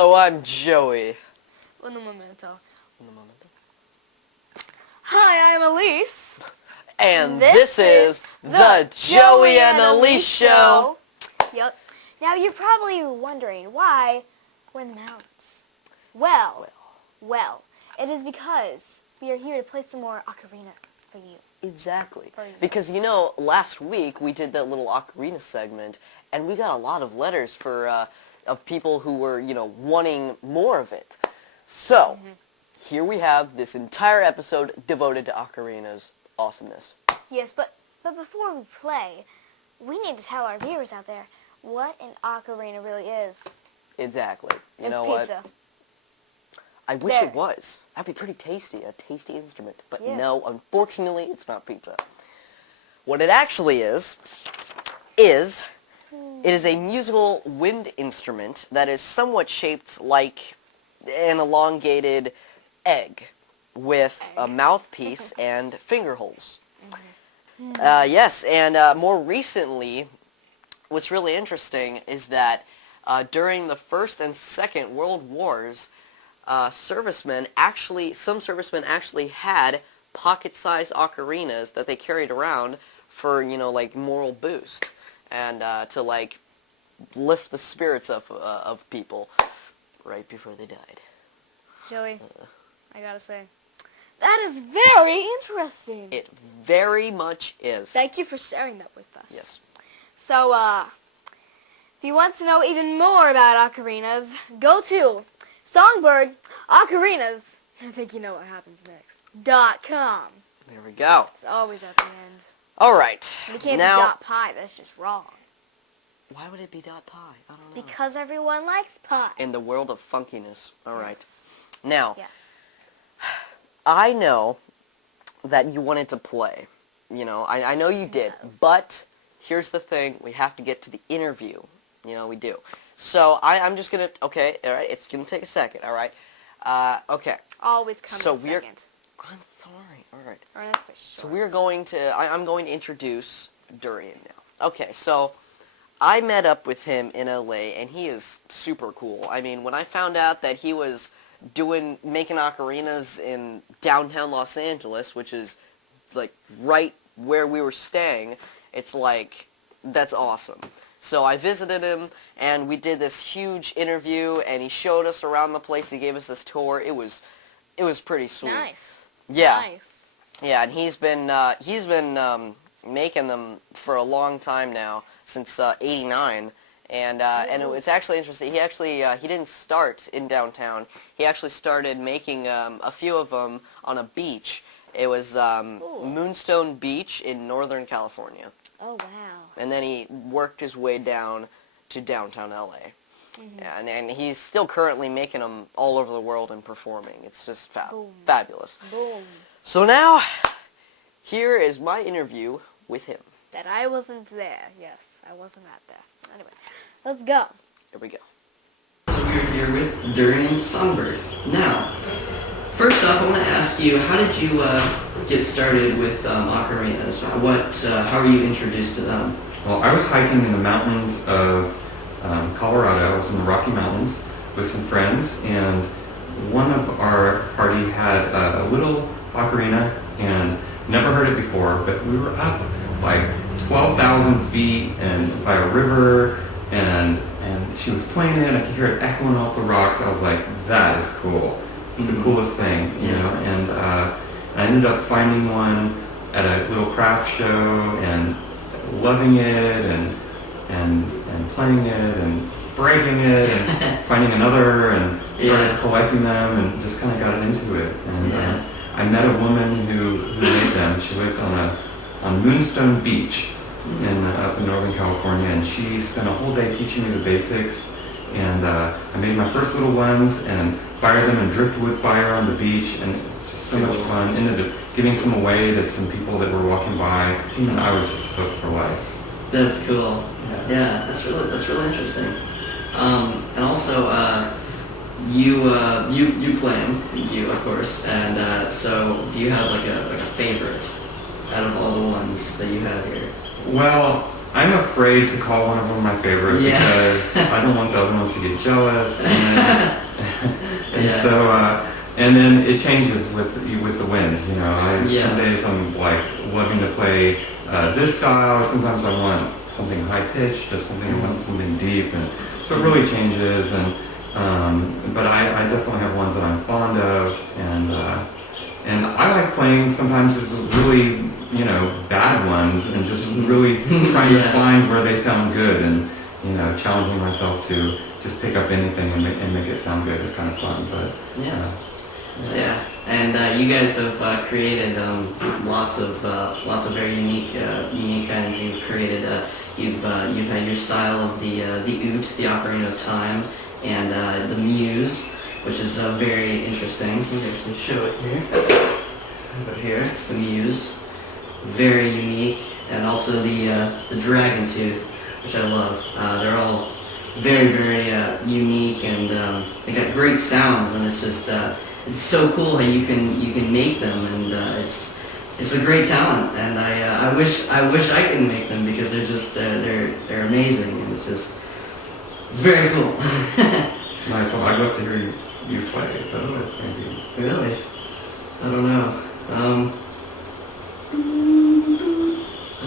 Hello, I'm Joey. Un momento. Un momento. Hi, I'm Elise. And this is the Joey and Elise Show. Yep. Now you're probably wondering why we're in the mountains. Well, it is because we are here to play some more ocarina for you. Exactly. For you. Because, you know, last week we did that little ocarina segment, and we got a lot of letters of people who were, you know, wanting more of it. So, here we have this entire episode devoted to ocarinas. Awesomeness. Yes, but before we play, we need to tell our viewers out there what an ocarina really is. Exactly. You know pizza. what? I wish it was. That'd be pretty tasty, a tasty instrument. But no, unfortunately, it's not pizza. What it actually is it is a musical wind instrument that is somewhat shaped like an elongated egg with a mouthpiece and finger holes. Yes, and more recently, what's really interesting is that during the First and Second World Wars, some servicemen actually had pocket-sized ocarinas that they carried around for, you know, like moral boost and to like lift the spirits of people right before they died. Joey, I gotta say, that is very interesting. It very much is. Thank you for sharing that with us. Yes. So, if you want to know even more about ocarinas, go to Songbird Ocarinas. I think you know what happens next. .com. There we go. It's always at the end. All right. It can't now, be .pie. That's just wrong. Why would it be .pie? I don't know. Because everyone likes pie. In the world of funkiness. All right. Yes. Now, Yes. I know that you wanted to play. You know, I know you did. But here's the thing. We have to get to the interview. You know, we do. So I'm just going to, okay, all right, it's going to take a second, all right? Okay. Always come So in second. I'm sorry, all right. Or that's for sure. So we're going to, I'm going to introduce Durian now. Okay, so I met up with him in LA, and he is super cool. I mean, when I found out that he was making ocarinas in downtown Los Angeles, which is, like, right where we were staying, it's like, that's awesome. So I visited him, and we did this huge interview, and he showed us around the place. He gave us this tour. It was pretty sweet. Nice. Yeah. Nice. Yeah, and he's been making them for a long time now, since '89, and it's actually interesting. He didn't start in downtown. He actually started making a few of them on a beach. It was Moonstone Beach in Northern California. Oh, wow. And then he worked his way down to downtown LA. Yeah, and he's still currently making them all over the world and performing. It's just fabulous. Boom. So now, here is my interview with him. That I wasn't there. Yes, I wasn't at there. Anyway, let's go. Here we go. We're here with Durian Songbird. Now, first off, I want to ask you, how did you get started with ocarinas? How were you introduced to them? Well, I was hiking in the mountains of Colorado. I was in the Rocky Mountains with some friends, and one of our party had a little ocarina, and never heard it before, but we were up like 12,000 feet and by a river, and she was playing it. I could hear it echoing off the rocks. I was like, that is cool. It's the coolest thing, you know. And I ended up finding one at a little craft show and loving it and playing it and breaking it and finding another and started collecting them and just kind of got into it. And I met a woman who made them. She lived on Moonstone Beach up in Northern California, and she spent a whole day teaching me the basics. And I made my first little ones and fired them in driftwood fire on the beach, and just so much fun. Ended up giving some away to some people that were walking by, and I was just hooked for life. That's cool. Yeah, that's really interesting. And also, you play them, of course. And so, do you have like a favorite out of all the ones that you have here? Well, I'm afraid to call one of them my favorite because I don't want the other ones to get jealous. And so, and then it changes with the wind. You know, some days I'm like loving to play this style. Sometimes I want something high pitched, or something I want something deep, and so it really changes. And but I definitely have ones that I'm fond of, and I like playing sometimes as really, you know, bad ones, and just really trying to find where they sound good, and, you know, challenging myself to just pick up anything and make it sound good is kind of fun. But and you guys have created lots of very unique kinds. You've created you've had your style of the oud, the Ocarina of Time, and the Muse, which is very interesting. I can actually show it here. Over here, the Muse, very unique, and also the Dragon Tooth, which I love. They're all very, very unique, and they got great sounds, and it's just it's so cool how you can make them, and it's a great talent, and I wish I could make them, because they're just they're amazing, and it's very cool. nice. Well, I'd love to hear you play. Thank you. Really? I don't know. I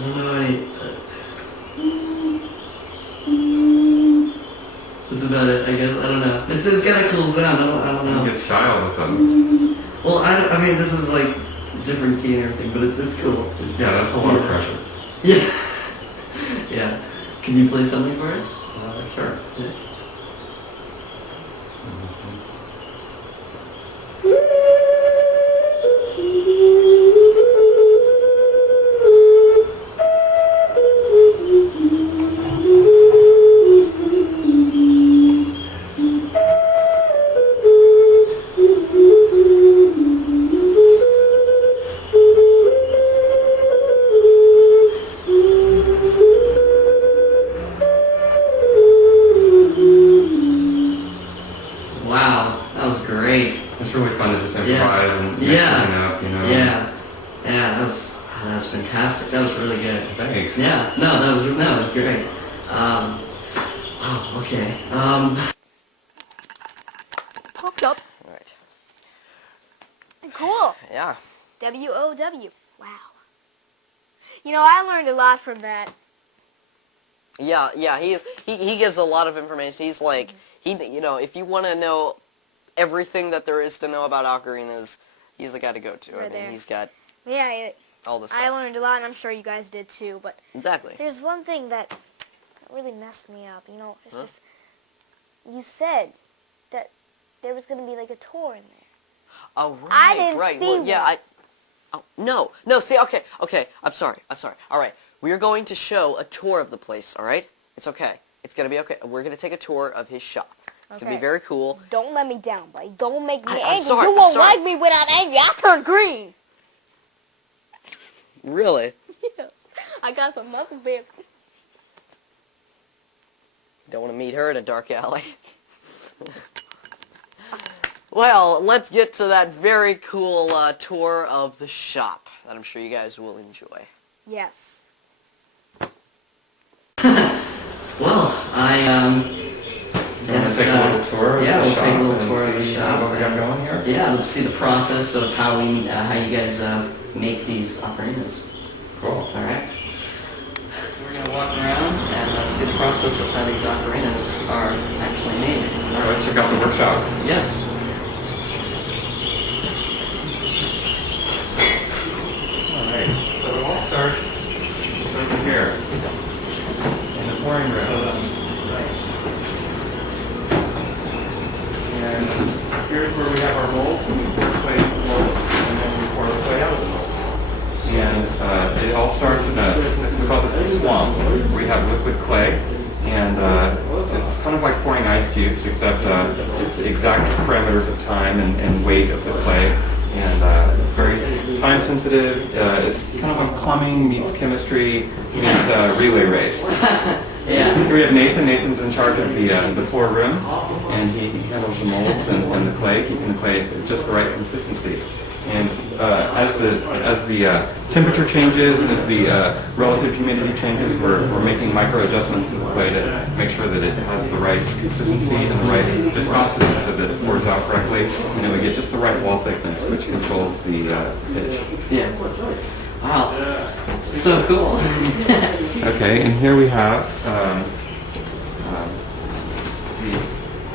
don't know any. That's about it, I guess. I don't know. It's got a cool sound. I don't know. You get shy all of a sudden. Well, I mean, this is like different key and everything, but it's cool. Yeah, that's a lot of pressure. Yeah. Yeah. Can you play something for us? Sure. Yeah. It's really fun to just improvise and mix something up, you know. That was fantastic. That was really good. Thanks. Yeah, that was great. Okay. Popped up. All right. Cool. Yeah. W-O-W. Wow. You know, I learned a lot from that. Yeah, he gives a lot of information. He's like, you know, if you want to know everything that there is to know about ocarinas, he's the guy to go to. Right I mean, there. he's got all this stuff. I learned a lot, and I'm sure you guys did too, but Exactly. there's one thing that really messed me up, you know, it's just, you said that there was going to be like a tour in there. Oh, right, I didn't right. see Well, yeah, no, see, okay, I'm sorry. All right, we are going to show a tour of the place, all right? It's okay. It's going to be okay. We're going to take a tour of his shop. It's going to be very cool. Don't let me down, buddy. Don't make me I'm angry. sorry, You I'm won't sorry. like me when I'm angry. I turn green. Really? Yeah. I got some muscle beer. Don't want to meet her in a dark alley. Well, let's get to that very cool tour of the shop that I'm sure you guys will enjoy. Yes. Well, You want to take a little tour of the we'll shop take a little and tour of the see shop. what we got going here? Yeah, let's see the process of how you guys make these ocarinas. Cool. All right. So we're gonna walk around and see the process of how these ocarinas are actually made. All right, let's check out the workshop. Yes. All right, so it all starts over here in the pouring room. And here's where we have our molds, and we pour clay into the molds, and then we pour the clay out of the molds. And it all starts in we call this a swamp. We have liquid clay, and it's kind of like pouring ice cubes, except it's the exact parameters of time and weight of the clay. And it's very time sensitive. It's kind of like plumbing meets chemistry meets relay race. Yeah. Here we have Nathan. Nathan's in charge of the pour room, and he handles the molds and the clay, keeping the clay just the right consistency. And as the temperature changes and as the relative humidity changes, we're making micro adjustments to the clay to make sure that it has the right consistency and the right viscosity so that it pours out correctly, and then we get just the right wall thickness, which controls the pitch. Yeah. Wow. So cool. Okay, and here we have the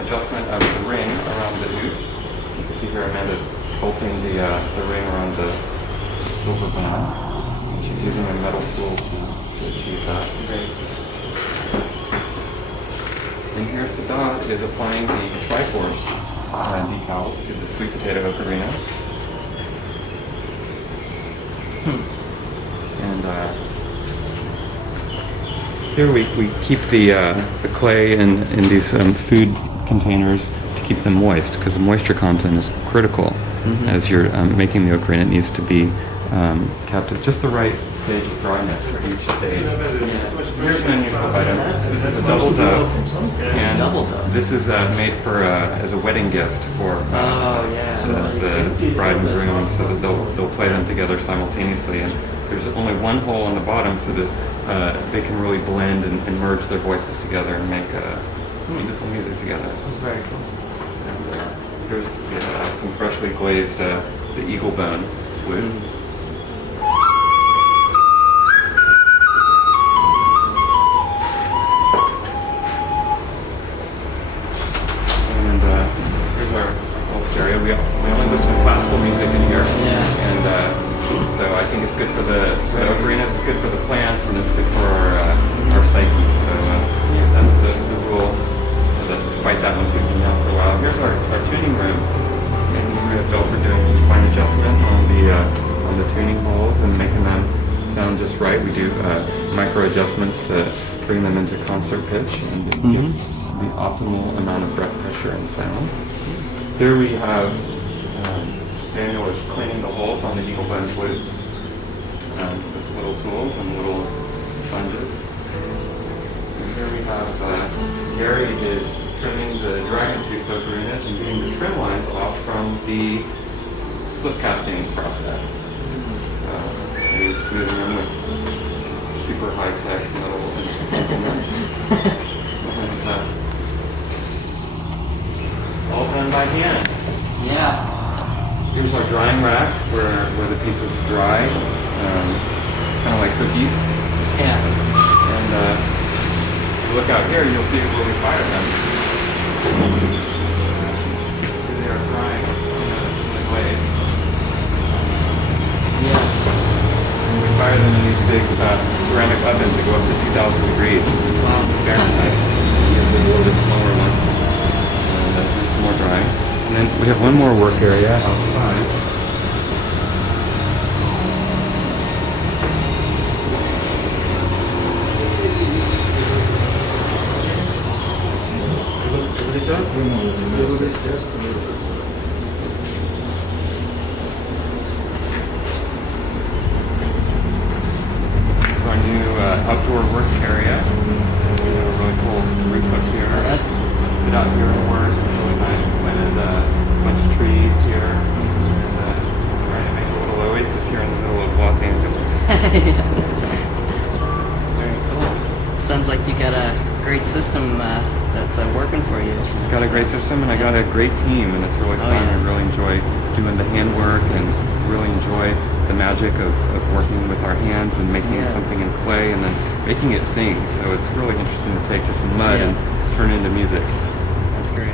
adjustment of the ring around the oud. You can see here Amanda's sculpting the ring around the silver band. She's using a metal tool to achieve that. And here Sadat is applying the Triforce decals to the sweet potato ocarinas. And here we keep the clay in these food containers to keep them moist, because the moisture content is critical. As you're making the ocarina. It needs to be kept at just the right stage of dryness for each stage. Here's an unusual item. This is a double dove, and this is made for as a wedding gift for the bride and groom, so that they'll play them together simultaneously. And there's only one hole on the bottom, so that they can really blend and merge their voices together and make beautiful music together. That's very cool. Here's some freshly glazed the eagle bone flute. And here's our whole stereo. We only listen to classical music in here. Yeah. And so I think it's good for the ocarinas, it's good for the plants, and it's good for our psyche. So that's the rule. Fight that one tuning out for a while. Here's our tuning room, and we have built for doing some fine adjustment on the tuning holes and making them sound just right. We do micro adjustments to bring them into concert pitch and get the optimal amount of breath pressure and sound. Here we have Daniel is cleaning the holes on the eagle bone flutes with little tools and little sponges. And here we have Gary is trimming the dragon tooth ocarinas and getting the trim lines off from the slip casting process. So he's smoothing them with super high-tech metal implements. All done by hand. Yeah. Here's our drying rack where the pieces dry, kind of like cookies. Yeah. And if you look out here, you'll see where we fire them. They are drying in the glaze. Yeah. And we fire them in these big ceramic ovens that go up to 2,000 degrees Fahrenheit. Here's a little bit smaller one. And there's some more drying. And then we have one more work area outside. Our new outdoor work area. We have a really cool roof up here. Sit out here and work. It's really nice. Planted a bunch of trees here. And trying to make a little oasis here in the middle of Los Angeles. Very cool. Sounds like you got a great system that's working for you. I got a great system and I got a great team, and it's really fun. yeah. I really enjoy doing the handwork and really enjoy the magic of working with our hands and making something in clay and then making it sing. So it's really interesting to take just mud and turn it into music. That's great.